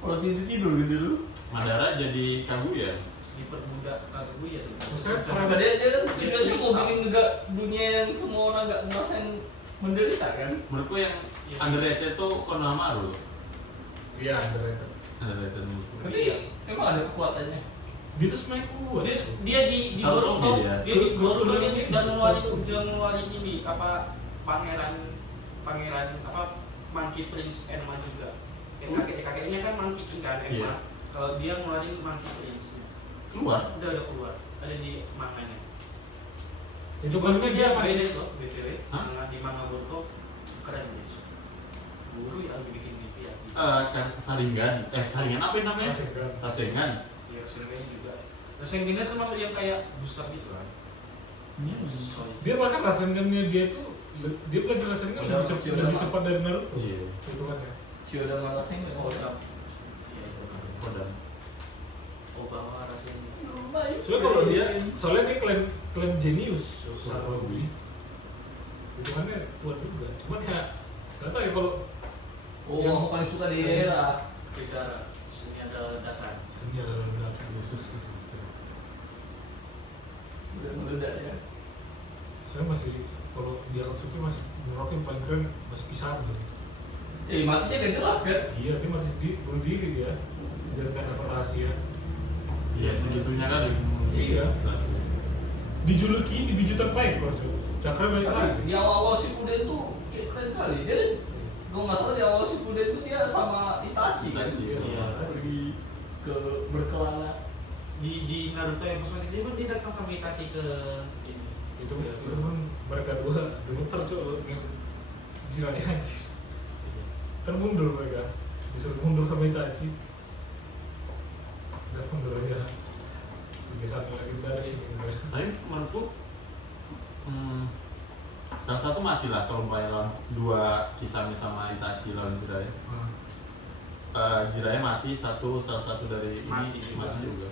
orang tidur gitu lu. Madara jadi Kaguya. Diperbudak Kaguya sih. Maksudnya Nah, dia kan tujuannya mau bikin negara dunia yang semua orang nggak ngerasain menderita kan? Menurutku yang underrated tuh Konohamaru. Iya, underrated. Underrated menurutku. Tapi emang ada kekuatannya. Dia tuh sebenarnya kuat. Dia di Satu Boruto, dia. dia di Boruto Betul. ini udah ngeluarin ini apa pangeran apa Monkey Prince Enma juga. Kakeknya kan Monkey King kan Enma. Iya. Kalau dia ngeluarin Monkey Prince, Keluar. udah keluar, ada di manganya. Itu kan dia masih bedes loh, btw. Hah? Manga di manga Boruto keren bedes. Guru ya lebih bikin gitu ya. Kan Sharingan. Sharingan apa yang namanya? Rasengan. Rasengan. Iya, Rasengan juga. Rasengan termasuk yang kayak booster gitu kan. Sorry. Dia bahkan Rasengannya dia tuh dia belajar Rasengan Udah, lebih cepat dari Naruto. Iya. Itu kan ya. Shoda Maraseng Oh, udah. Iya, itu kan. Kodam. Obawa Rasengan. Soalnya dia klaim jenius saat Robi. Itu kan ya kuat juga. Cuman ya nggak tahu ya kalau Oh, aku paling suka di era. Beda seni ada ledakan. seni adalah belakang Yesus gitu. Udah meledak ya. Saya masih kalau di Akatsuki masih menurut yang paling keren masih Kizaru gitu. Matinya gak jelas kan? Iya, dia mati sendiri, bunuh diri dia. Biar nggak dapat rahasia. Iya segitunya kali. Iya. Dijuluki di biju tanpa ekor cuy. Cakra banyak Tapi lagi. di awal-awal Shippuden tuh kayak keren kali. Dia kan kalau nggak salah di awal Shippuden tuh dia sama Itachi kan? Itachi, iya. Pergi ke berkelana. Di Naruto yang pas masih kecil kan dia datang sama Itachi ke ini. Itu pun mereka dua gemeter cuy. Jiraiya anjir. Kan mundur mereka. Disuruh mundur sama Itachi. Udah mundur aja. 3-1 lagi udah ada sih. Tapi menurutku salah satu mati lah kalau lawan dua Kisame sama Itachi lawan Jiraiya. Jiraiya mati salah satu dari Mati ini juga. mati juga.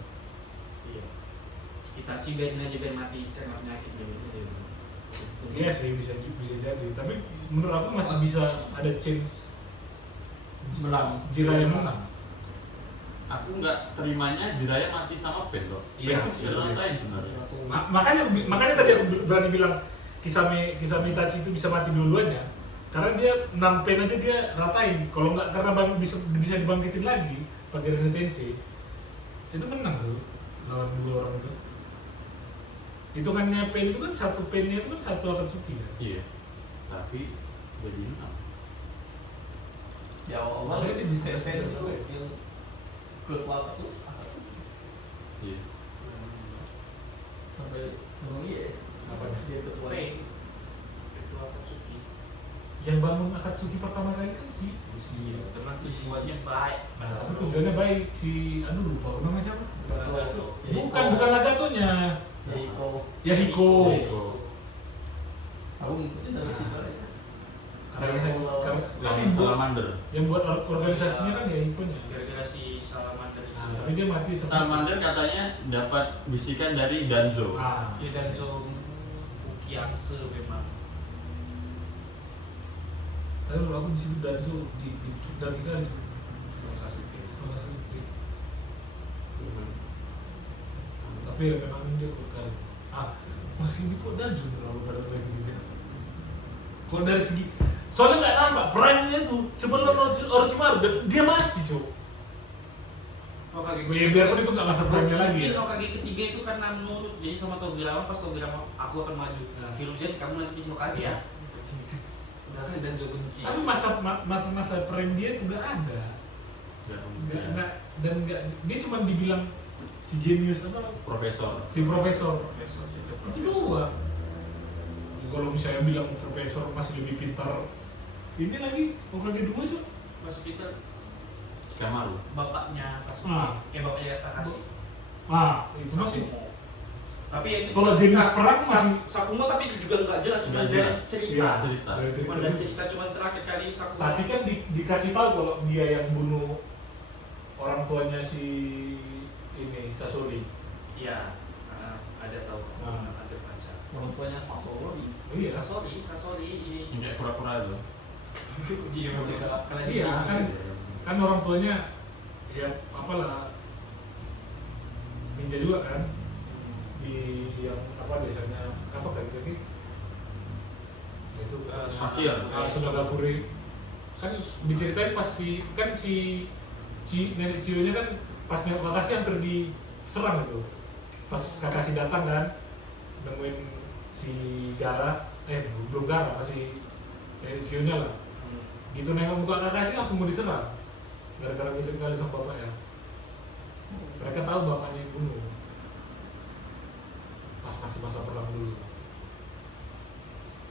Iya. Itachi biarin aja biar mati karena penyakit dia. Iya sih bisa jadi. Tapi menurut aku masih bisa ada chance Menang. Jiraiya menang. aku nggak terimanya Jiraya mati sama Ben kok. Iya, Ben itu bisa iya. ratain sebenarnya. Makanya tadi aku berani bilang Kisame Itachi itu bisa mati dua-duanya karena dia 6 pen aja dia ratain. Kalau nggak karena bisa dibangkitin lagi pakai Ren Tensei itu menang tuh lawan dua orang itu. Hitungannya pen itu kan satu pennya itu kan satu Akatsuki kan. Iya. Tapi jadi 6. Ya awal Makanya dia bisa SMP bisa itu pakai. yang keluar tuh Iya. sampai ngomong iya. Apanya? Dia ketua. Wei, ketua Akatsuki. Yang bangun Akatsuki pertama kali kan si itu si. Karena tujuannya baik. Nah, tapi tujuannya baik si aduh lupa aku namanya siapa? Nagato. Bukan Nagatonya. Yahiko. Yahiko. Yahiko. Aku ngikutin sampai situ aja. Karena Yang Salamander. yang buat organisasinya kan Yahikonya. Gara-gara si Salamander itu. Nah, tapi dia mati sama. Salamander katanya dapat bisikan dari Danzo. Ah, Ya dan so Ukiangse memang. tapi kalau aku di situ Danzo di dan kan Sama Sasuke. tapi ya memang dia kok masih ini kok Danzo terlalu pada kayak gitu. Kalau dari segi soalnya nggak nampak perannya tuh cuma lawan Orochimaru dan dia mati cuy. Hokage Ya, biarpun itu nggak masa prime-nya lagi Mungkin ya. Hokage ketiga itu karena nurut jadi sama Togirama pas Togirama aku akan maju. Nah. Hiruzen kamu nanti jadi Hokage ya. Udah kan dan benci. Tapi masa prime dia tuh nggak ada. Nggak dan nggak dia cuma dibilang si jenius apa Profesor. si profesor Profesor gitu. itu doang. Kalau misalnya bilang profesor masih lebih pintar ini lagi Hokage 2 cuy. Mas Peter Shikamaru. bapaknya Sasuke. Ah. Bapaknya Kakashi. Itu masih Sakumo. Tapi ya itu Kalau jenis perang masih Sakumo tapi itu juga nggak jelas cuma Nggak dari jelas. cerita. Iya, cerita. Cuma dari cerita cuma terakhir kali Sakumo. tapi kan dikasih tahu kalau dia yang bunuh orang tuanya si ini Sasori. Iya. Ada tahu. Ah. Ada baca. Orang tuanya Sasori. Oh iya. Sasori ini. Yang kayak pura-pura itu. Jadi kalau Iya kan orang tuanya ya apalah ninja juga kan di yang apa desanya apa kasih lagi itu Pasir. Sunagakure kan diceritain pas si kan si nenek Shio-nya kan pas nengok Kakashi hampir diserang itu pas Kakashi datang kan nemuin si Gaara belum Gaara masih nenek Shio-nya lah gitu nengok muka Kakashi langsung mau diserang gara-gara mirip kali sama bapaknya. Mereka tahu bapaknya yang bunuh pas masih masa perang dulu.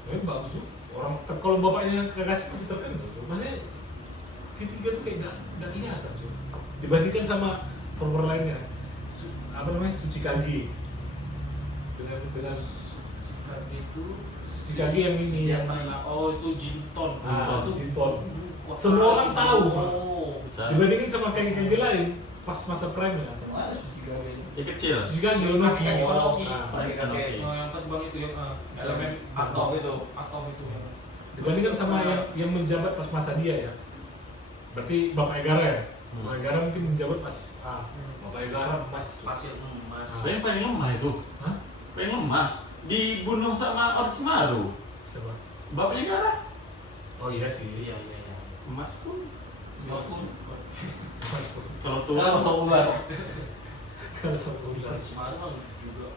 Tapi bagus tuh orang kalau bapaknya Kakashi masih terkenal tuh. Maksudnya ketiga tuh kayak nggak kelihatan tuh. Dibandingkan sama former lainnya, apa namanya Tsuchikage dengan Tadi itu Tsuchikage yang ini yang oh itu Jinton. itu Jinton. Wah, Semua orang tahu. Oh. Bisa. Dibandingin sama Kage lain pas masa prime ya. Mana Tsuchikage itu? Yang kecil. Tsuchikage Onoki. Kakek Onoki. Nah, Kakek. Yang terbang itu yang elemen Atom itu. atom itu yang dibandingkan sama yang menjabat pas masa dia ya. Berarti Bapak Egara ya. Bapak Egara mungkin menjabat pas Bapak Egara emas. pasir emas. Tapi yang paling lemah itu. Hah? Paling lemah. Dibunuh sama Orochimaru. Siapa? Bapaknya Gaara. Oh iya sih. Iya iya iya. Emas pun. Emas pun. Kalau tua. Kalau saubar. Kalau sama ular. Orochimaru juga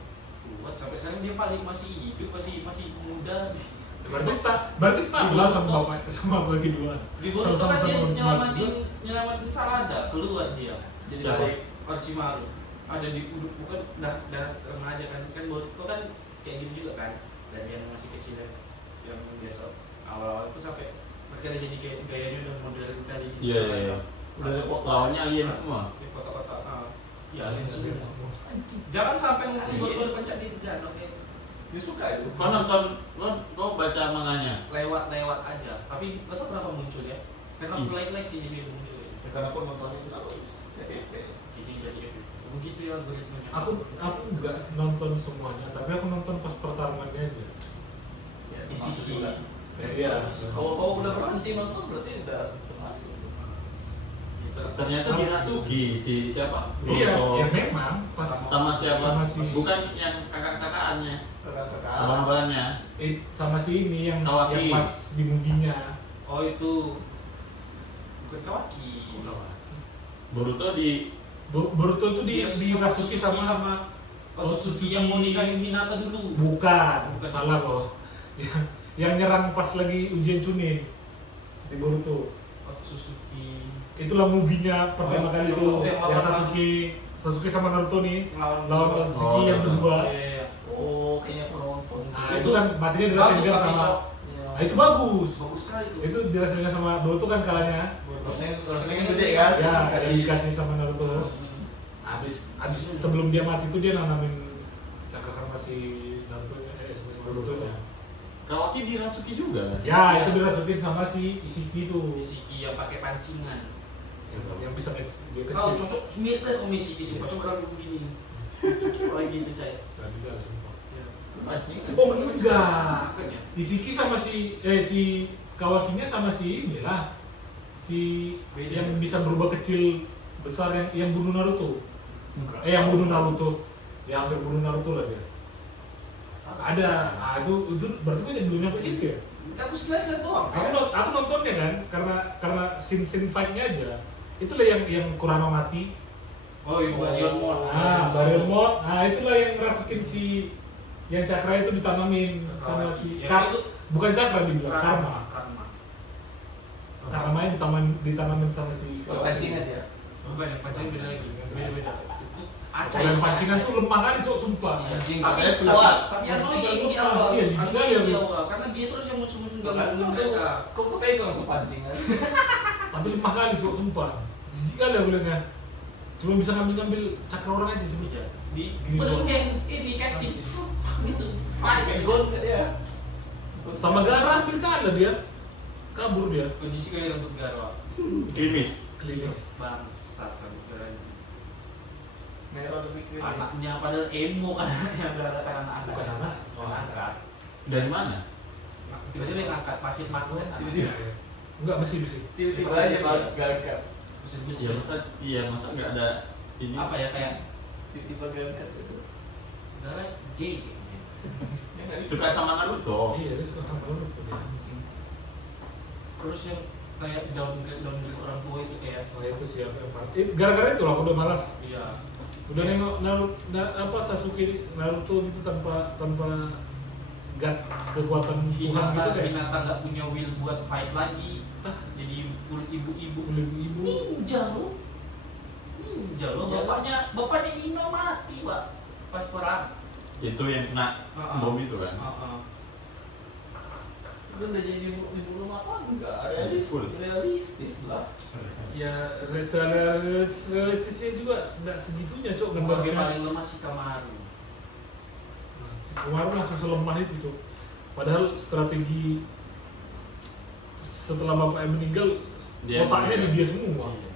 kuat sampai sekarang dia paling masih hidup masih muda. Berarti stabil lah sama bapak sama bagi dua. Di Boruto kan dia Orochimaru nyelamatin juga. Sarada keluar dia. Jadi Siapa? balik. Orochimaru ada di bukan dah remaja kan Boruto kan kayak gitu juga kan dari yang masih kecil yang biasa awal-awal itu sampai mereka jadi kayak gayanya udah modern kali. Iya iya iya. Udah ada foto. Lawannya alien semua. Di kota-kota ya alien Alien semua. Jangan sampai Alien. Boruto pencet di danau kayak Dia suka itu. Kau nonton, kau baca manganya? lewat aja. Tapi nggak tahu kenapa muncul ya. Karena aku like sih jadi muncul ya. Ya, karena aku nontonnya itu kalau FFP. Jadi dari begitu ya algoritmanya. Aku nggak nonton semuanya, tapi aku nonton pas pertarungannya aja. Ya, Isi termasuk juga. Iya. Kalau kau udah berhenti nonton berarti udah termasuk. Ya, Ternyata di Natsuki si siapa? Iya, Boruto. ya memang pas Sama siapa? sama si Bukan yang kakak-kakaannya, Kakak-kakak. abang-abangnya. sama si ini yang Kawaki. pas di movie-nya. Oh itu bukan Kawaki. Boruto di Boruto itu di Natsuki sama Suzuki yang mau nikahin Hinata dulu. bukan Bukan. salah loh. Yang nyerang pas lagi ujian Chunin di Boruto. Oh, Suzuki Itulah movie-nya pertama Oh, kali yang- itu yang yang lawan- Sasuke sama Naruto nih lawan lawan Sasuke yang Oh, kedua. Iya. Oh, kayaknya aku nonton. Nah, itu kan matinya Bagus dirasain tapi sama. sok. Iya. Nah, itu bagus. Bagus sekali tuh. Itu dirasain sama Boruto kan kalahnya. Rasanya kan gede kan? Ya, Kasih. yang dikasih sama Naruto. Hmm. Abis sebelum dia mati itu dia nanamin cakra si Naruto sama si Boruto nya. Kawaki di Natsuki juga kan? Ya, itu dirasukin sama si Ishiki tuh. Suzuki yang pakai pancingan. Yang bisa dia Kau kecil. cocok mirip dari komisi sumpah coba kalau begini. Kayak gitu saya. Tadi kan sumpah. Ya. Mancing. Oh, enggak. Makanya. Ishiki sama si Kawakinya sama si inilah si Beda. yang bisa berubah kecil besar yang bunuh Naruto. Yang bunuh Naruto. Ya hampir bunuh Naruto lah dia. Ada. Nah, itu berarti kan yang dulunya apa sih ya? Aku sekilas doang. Aku nontonnya kan karena scene fight-nya aja. Itulah yang Kurama mati. Oh iya, Baryon Mode. Baryon Mode. Nah, itulah yang ngerasukin si yang cakra itu ditanamin sama si Ya, itu bukan cakra dibilang karma. Karma. Karmanya ditanamin sama si Pancingan dia. Bukan yang pancingan beda lagi. Beda-beda. Itu acai. Kalau yang pancingan tuh lemah kali cok sumpah. Iya. Anjing, Tapi makanya tapi kuat. tapi annoying di awal. Iya, jijik Annoying kali ya, di Bu. awal. Karena dia terus yang muncul-muncul Kok gangguin mereka. kepegang langsung pancingan. Tapi lemah kali cok sumpah. Jijik kali aku liatnya. Cuma bisa ngambil cakra orang aja cuma. Iya. Di Gini bener doang. kayak di casting gitu. Kayak Slide gol enggak dia? Sama Garan pilkada dia. Kabur dia. kunci sekali rambut garwa. Klinis. Klinis. Bangsat rambut garwa. Merah lebih keren. Anaknya padahal emo kan yang gara-gara anak Bukan anak. Oh, angkat. Dari mana? Tiba-tiba yang angkat pasien magnet. Tiba-tiba. Enggak besi. Tiba-tiba aja banget gagap. Besi-besi. Iya masa nggak ada ini? Apa ya kayak Tiba-tiba gagap gitu. gara gay. Ya, nggak bisa. Suka sama Naruto. Iya, saya suka sama Naruto dia. Terus yang kayak downgrade orang tua itu kayak Oh itu siapa yang parah. Gara-gara itu lah aku udah malas. iya. Udah nengok apa Sasuke Naruto gitu tanpa gak kekuatan Tuhan gitu Hinata kayak Hinata nggak punya will buat fight lagi. Jadi full ibu-ibu. ibu-ibu. Ninja lo. Ninja lo. Bapaknya Ino mati, Pak. Pas perang. Itu yang kena bom itu kan? Itu udah jadi ibu rumah tangga, Full. realistis lah. Ya realistisnya juga nggak segitunya cok Yang gambarnya. paling lemah si Kamaru. Nah, si Kumaru langsung selemah itu cok. Padahal strategi setelah bapaknya meninggal Dia otaknya di meninggal. dia semua. Iya.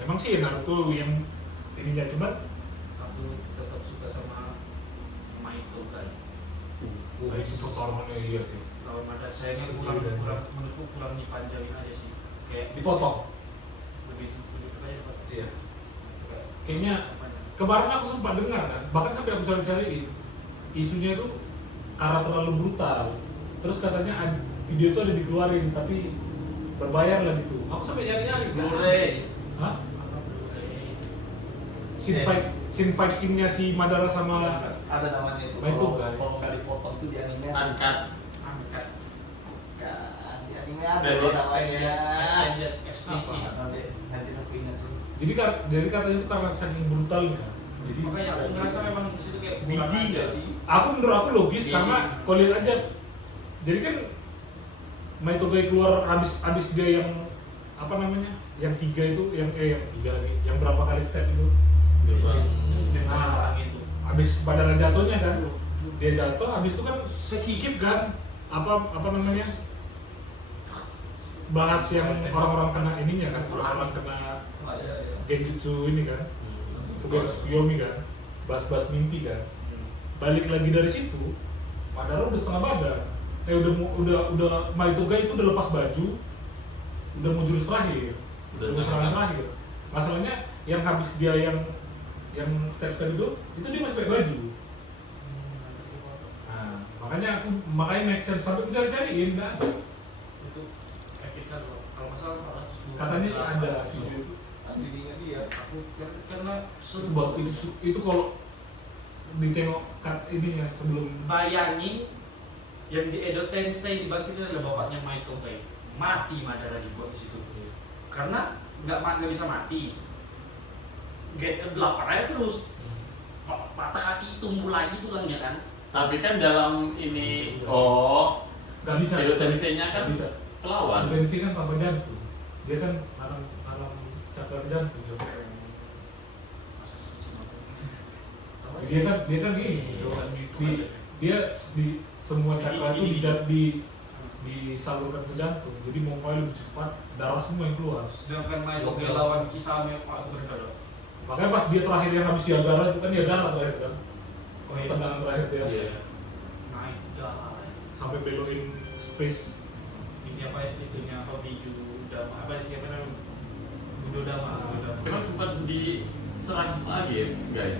Emang sih Naruto yang ininya cuman Aku tetap suka sama Maito kan. itu pertarungannya iya sih. Lawan Madat sayangnya Sedih dan menurutku kurang dipanjangin aja sih. Kayak Dipotong. lebih aja Pak. Iya. Kayaknya kemarin aku sempat dengar kan, bahkan sampai aku cari-cariin isunya itu karena terlalu brutal. Terus katanya video itu ada dikeluarin tapi berbayar lah gitu. Aku sampai nyari-nyari. Blu-ray. Hah? Scene fight-nya si Madara sama Ada namanya itu. Maito, Kalau kan? kalau nggak dipotong tuh di anime. Angkat. Angkat Kan, di anime ada Dari loh namanya. extended eksplisit. Nanti aku ingat dulu. jadi katanya itu karena saking brutalnya. Jadi Makanya aku ngerasa memang di situ kayak kurang Bidi aja. nggak sih? menurut aku logis Iya. karena kalau lihat aja. Jadi kan Maitogai keluar abis dia yang apa namanya? Yang tiga itu yang tiga lagi. Yang berapa kali step itu? Nah, gitu. Abis Madara jatuhnya kan, dia jatuh, abis itu kan skip kan, apa namanya, bahas yang orang-orang kena ininya kan, orang-orang kena genjutsu ini kan, genjutsu Yomi kan, bahas-bahas mimpi kan, balik lagi dari situ, Madara udah setengah badan, udah Maitogai itu udah lepas baju, udah mau jurus terakhir, Udah Udah serangan capek. terakhir. Masalahnya yang habis dia yang step itu dia masih pakai baju. Nah, makanya make sense sampai cari-cariin nggak ada. Itu epic kan kalau masalah 400 Katanya sih ada video itu. Dirinya dia. aku karena Itu kalau ditengok ininya sebelum bayangin yang di Edo Tensei dibangkitkan adalah bapaknya Maito Gai, mati Madara dibuat di situ karena nggak bisa mati. Gate ke-8 aja terus patah kaki tumbuh lagi tulangnya kan. Tapi kan dalam ini, oh, nggak bisa. Edo Sensei-nya kan Nggak bisa. pelawan. Defensi kan tanpa jantung. Dia kan nanam cakra jantung. Masa sih Dia kan gini, dia di semua cakra itu disalurkan ke jantung. Jadi mau lebih cepat, darah semua yang keluar. sedangkan Maito Gai lawan Kisame waktu berkado. Makanya pas dia terakhir yang habis Yagara itu kan Yagara terakhir kan. Oh, iya. Tendangan terakhir dia. Iya. Naik jalan. Sampai belokin space. Ini apa itunya apa biju dama apa siapa namanya Budodama. Memang sempat diserang lagi ya, guys.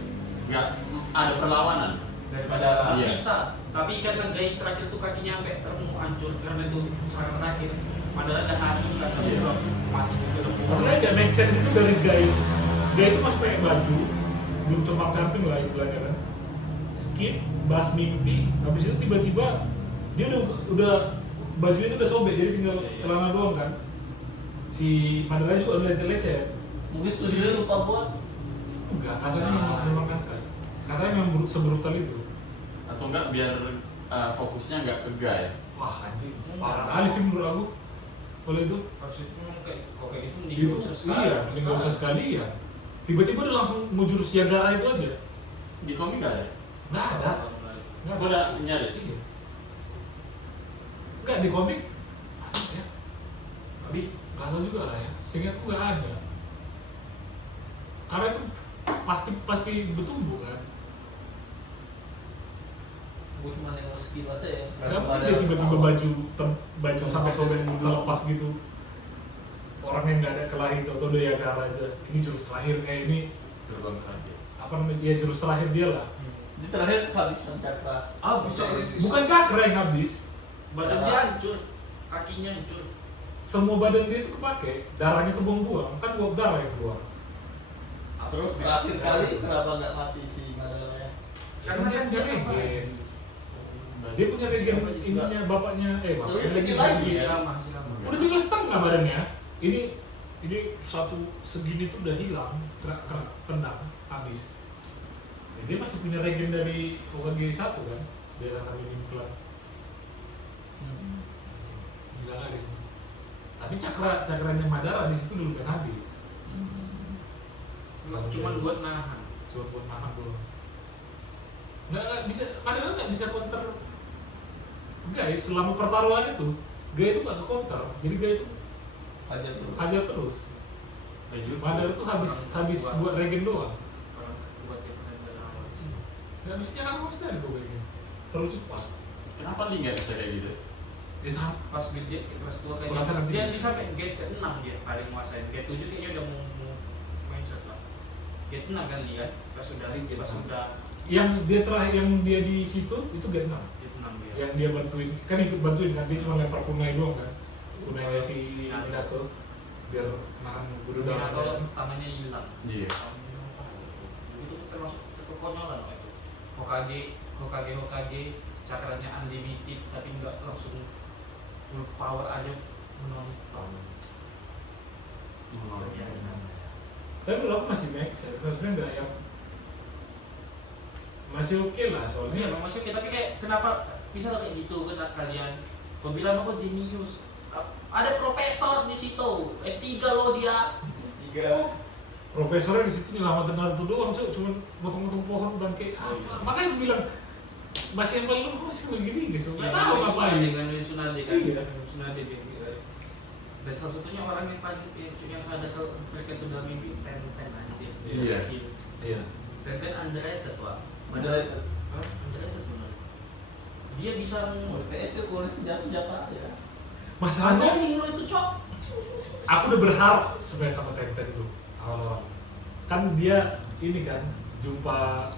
Nggak ada perlawanan. Daripada Iya. bisa, tapi karena Gai terakhir tuh kakinya sampai terlalu hancur karena itu serangan terakhir. Padahal udah hancur kan, Iya. mati juga lembu. Masalahnya nggak make sense itu dari Gai. Gai itu masih pakai baju, belum coba camping lah istilahnya kan. Skip, bahas mimpi, habis itu tiba-tiba dia udah bajunya itu udah sobek, jadi tinggal celana doang kan. Si Madara juga udah lecet-lecet. Mungkin studio lupa buat. Enggak, katanya memang angkat. Katanya memang sebrutal itu. Atau enggak biar fokusnya nggak ke guy. Wah anjing, parah kali sih menurut aku. Kalau itu, Harusnya kayak kok kayak gitu mending itu nggak usah sekali. iya, mending nggak usah sekali ya. Tiba-tiba udah langsung mau jurus Yagara itu aja. Di komik nggak ada? Nggak ada. Nggak Gue udah nyari. Iya. Nggak di komik. Ada ya. Tapi Nggak tahu juga lah ya. Seingatku nggak ada. Karena itu pasti bertumbuh kan. Gue cuma nengok sekilas aja. Nggak mungkin dia tiba-tiba baju sampai sobek lepas gitu. Orang yang nggak ada kelahi atau dia Yagara aja. Ini jurus terakhir kayak ini Gerbang terakhir. apa namanya? Ya jurus terakhir dia lah. Di terakhir kehabisan cakra. Bukan cakra yang habis. badan dia hancur, kakinya hancur. Semua badan dia itu kepake, darahnya tuh buang-buang, kan buang darah yang keluar. Terus terakhir kali kenapa nggak mati si Madara ya? Karena kan dia regen. Dia punya regen ininya bapaknya, bapaknya Tapi skill regen. lagi ya? Sirama. Udah tinggal setengah badannya. Ini satu segini tuh udah hilang, kena tendang habis. Ya, dia masih punya regen dari Hokage 1 kan, dia akan implan. Gila nggak di situ. Tapi cakranya Madara di situ dulu kan habis. Cuman buat nahan. Cuma buat nahan doang. Nggak bisa, Madara nggak bisa counter Guys selama pertarungan itu. Guy itu nggak ke counter, jadi Guy itu Hajar terus. hajar terus. Madara tuh habis buat regen doang. Orang buat yang ada Nggak bisa nyerang terus dari gue kayaknya. Terlalu cepat. Kenapa Lee nggak bisa kayak gitu? Ya sama. pas gede kelas 2 kayaknya Perasaan dia tinggi. bisa sampai gate ke-6 dia paling nguasain. Gate 7 kayaknya udah mau mindset lah. Gate 6 kan dia pas udah Yang dia terakhir yang dia di situ itu Gate 6. gate 6 dia. Yang dia bantuin, kan ikut bantuin kan dia cuma lempar kunai doang kan. Kunainya si Minato biar nahan Budoda. Minato tangannya hilang. Iya. Itu termasuk kekonyolan loh itu. Hokage cakranya unlimited tapi nggak langsung full power aja menonton. Tapi menurut aku masih make sense, maksudnya nggak yang masih oke lah Iya, soalnya. memang masih oke, tapi kayak kenapa bisa kayak gitu kan kalian? Kau bilang aku jenius. Ada profesor di situ, S3 loh dia. S3. Profesornya di situ nyelamatin Naruto doang, cuman motong-motong pohon bangke apa. Oh, iya. Makanya aku bilang masih yang paling lu masih begini gitu. Ya, Nggak tahu ngapain. dengan Tsunade kan. Iya. Tsunade dia. Dan salah satunya orang yang paling yang sadar kalau mereka itu udah mimpi ten anjir. Iya. Iya. Ten underrated Pak. Underrated. Hah? Underrated bener. Dia bisa PS itu keluar senjata aja. Masalahnya anjing lo itu cok. aku udah berharap sebenarnya sama Tenten tuh awal-awal. Kan dia ini kan jumpa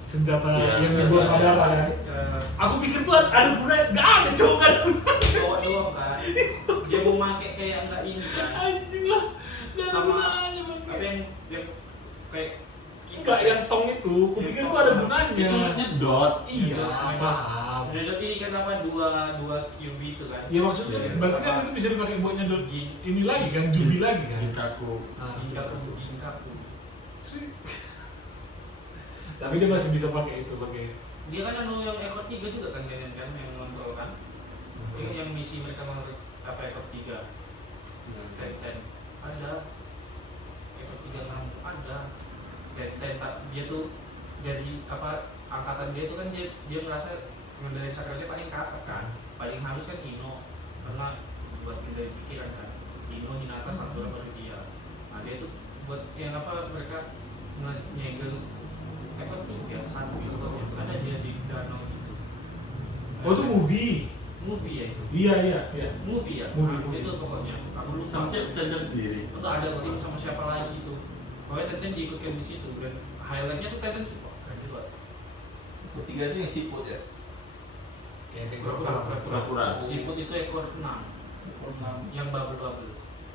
senjata Iya, yang senjata, dibuat iya. pada kan. Aku pikir tuh ada gunanya, nggak ada cowok kan. Bawa doang kan. Dia mau pakai kayak enggak ini kan. Anjing lah, nggak ada Sama gunanya bang. apa yang kayak Enggak, yang tong itu, aku pikir tuh ada gunanya. Itu nyedot. Iya, paham. Nyedot ini kan apa dua QB itu kan. Ya maksudnya, berarti kan itu bisa dipakai buat nyedot ini lagi kan, jubi lagi kan. Ginkaku. Ah, Ginkaku. Tapi dia masih bisa pakai itu, pakai. Dia kan anu yang ekor 3 juga kan kalian kan yang ngontrol kan. Ini kan yang misi mereka ngontrol apa ekor 3. Titan ada. Ekor 3 kan ada. Titan dia tuh dari apa angkatan dia tuh kan dia merasa mengendalikan cakra dia paling kasar kan. Paling halus kan Ino karena buat kendali pikiran kan. Ino Hinata satu orang baru dia. Nah dia tuh buat yang apa mereka nyegel ekor 3 satu gitu ada dia di danau gitu. Oh itu movie. Movie ya itu. Iya. Movie ya. Movie. Nah, itu pokoknya. Aku lupa. Sama siapa Tenten sendiri? Enggak ada tim sama siapa lagi itu. Pokoknya Tenten diikutkan di situ dan highlightnya tuh Tenten sih kok keren juga. Ketiga itu yang siput ya. Kayak Pura-pura. Siput itu ekor 6 Ekor 6. yang bubble.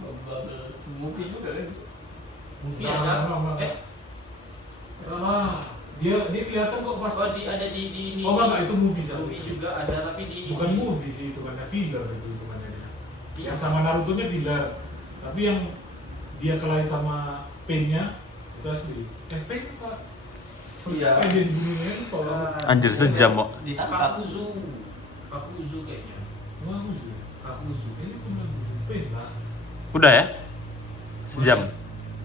Bubble movie juga kan. Movie Nah, ada. nah. Dia kelihatan kok pas. Oh ada di ini. Oh enggak, itu movie sih. Movie juga ada tapi di Bukan movie sih, itu kan filler itu hitungannya dia. Iya. Yang sama Naruto-nya filler. Tapi yang dia kelahi sama Pain-nya itu asli. Pain apa? Iya. Pain dia dibunuhnya itu kalau Anjir sejam kok. Ditangkap. Kakuzu kayaknya. Wah, Uzu. Kakuzu. Ini bukan Pain lah. Udah ya? Sejam.